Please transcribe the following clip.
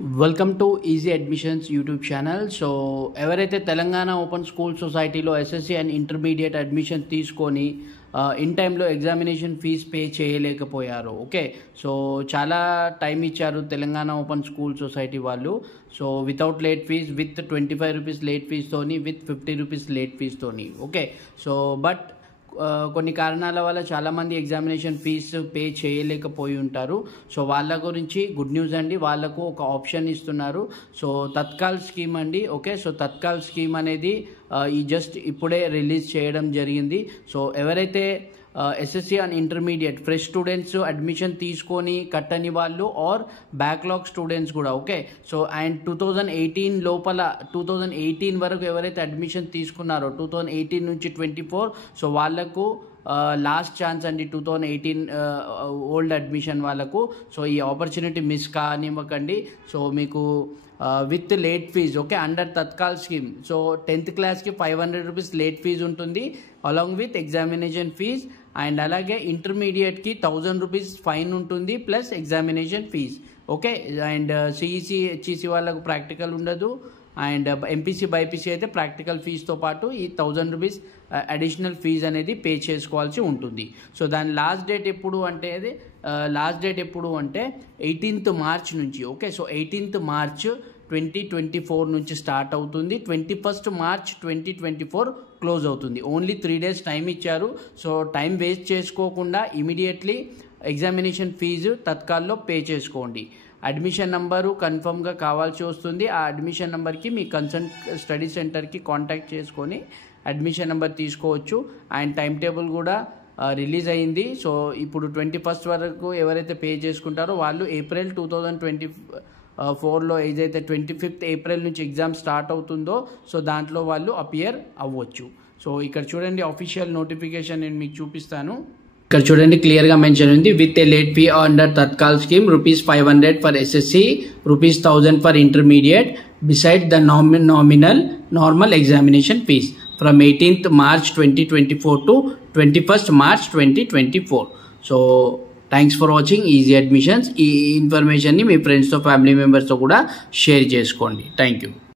Welcome to Easy Admissions YouTube channel. So, ఎవరైతే Telangana open school సొసైటీలో SSC and intermediate admission తీసుకొని in టైంలో examination fee pay చేయలేకపోయారు. Okay, so చాలా time ఇచ్చారు తెలంగాణ ఓపెన్ స్కూల్ సొసైటీ వాళ్ళు. So without late fee, with 25 rupees late ఫీజ్తోని, with 50 rupees late ఫీజ్తోని. ఓకే, సో బట్ కొన్ని కారణాల వల్ల చాలామంది ఎగ్జామినేషన్ ఫీజు పే చేయలేకపోయి ఉంటారు. సో వాళ్ళ గురించి గుడ్ న్యూస్ అండి, వాళ్ళకు ఒక ఆప్షన్ ఇస్తున్నారు. సో తత్కాల్ స్కీమ్ అండి. ఓకే, సో తత్కాల్ స్కీమ్ అనేది ఈ జస్ట్ ఇప్పుడే రిలీజ్ చేయడం జరిగింది. సో ఎవరైతే SSC and intermediate fresh students admission తీసుకొని కట్టని వాళ్ళు ఆర్ బ్యాక్లాగ్ స్టూడెంట్స్ కూడా. ఓకే, సో అండ్ 2018 లోపల 2018 వరకు ఎవరైతే అడ్మిషన్ తీసుకున్నారో 2018 నుంచి 24, సో వాళ్ళకు లాస్ట్ ఛాన్స్ అండి 2018 ఓల్డ్ అడ్మిషన్ వాళ్ళకు. సో ఈ ఆపర్చునిటీ మిస్ కానివ్వకండి. సో మీకు with late fees, okay, under Tatkal scheme. So 10th క్లాస్కి 500 రూపీస్ లేట్ ఫీజ్ ఉంటుంది along with examination fees. And అలాగే ఇంటర్మీడియట్కి 1000 రూపీస్ ఫైన్ ఉంటుంది plus examination fees. Okay, and CEC HEC వాళ్ళకు ప్రాక్టికల్ ఉండదు. అండ్ ఎంపీసీ బైపీసీ అయితే ప్రాక్టికల్ ఫీజుతో పాటు ఈ 1000 రూపీస్ అడిషనల్ ఫీజ్ అనేది పే చేసుకోవాల్సి ఉంటుంది. సో దాని లాస్ట్ డేట్ ఎప్పుడు అంటే 18th మార్చ్ నుంచి. ఓకే, సో 18th మార్చ్ 2024 నుంచి స్టార్ట్ అవుతుంది. 21st మార్చ్ 2024 క్లోజ్ అవుతుంది. ఓన్లీ 3 days టైం ఇచ్చారు. సో టైం వేస్ట్ చేసుకోకుండా ఇమీడియట్లీ ఎగ్జామినేషన్ ఫీజు తత్కాల్లో పే చేసుకోండి. అడ్మిషన్ నెంబరు కన్ఫర్మ్గా కావాల్సి వస్తుంది. ఆ అడ్మిషన్ నెంబర్కి మీ కన్సర్న్ స్టడీ సెంటర్కి కాంటాక్ట్ చేసుకొని అడ్మిషన్ నెంబర్ తీసుకోవచ్చు. అండ్ టైం టేబుల్ కూడా రిలీజ్ అయింది. సో ఇప్పుడు 21st వరకు ఎవరైతే పే చేసుకుంటారో వాళ్ళు ఏప్రిల్ 2024లో ఏదైతే 25th ఏప్రిల్ నుంచి ఎగ్జామ్ స్టార్ట్ అవుతుందో సో దాంట్లో వాళ్ళు అపియర్ అవ్వచ్చు. సో ఇక్కడ చూడండి, అఫీషియల్ నోటిఫికేషన్ నేను మీకు చూపిస్తాను. ఇక్కడ చూడండి, క్లియర్గా మెన్షన్ ఉంది. With a late fee under Tatkal scheme ₹500 for SSC, ₹1000 for intermediate beside the normal examination fees from 18th March 2024 to 21st March 2024. So thanks for watching Easy Admissions. ఈ ఇన్ఫర్మేషన్ని మీ ఫ్రెండ్స్తో ఫ్యామిలీ మెంబర్స్తో కూడా షేర్ చేసుకోండి. Thank you.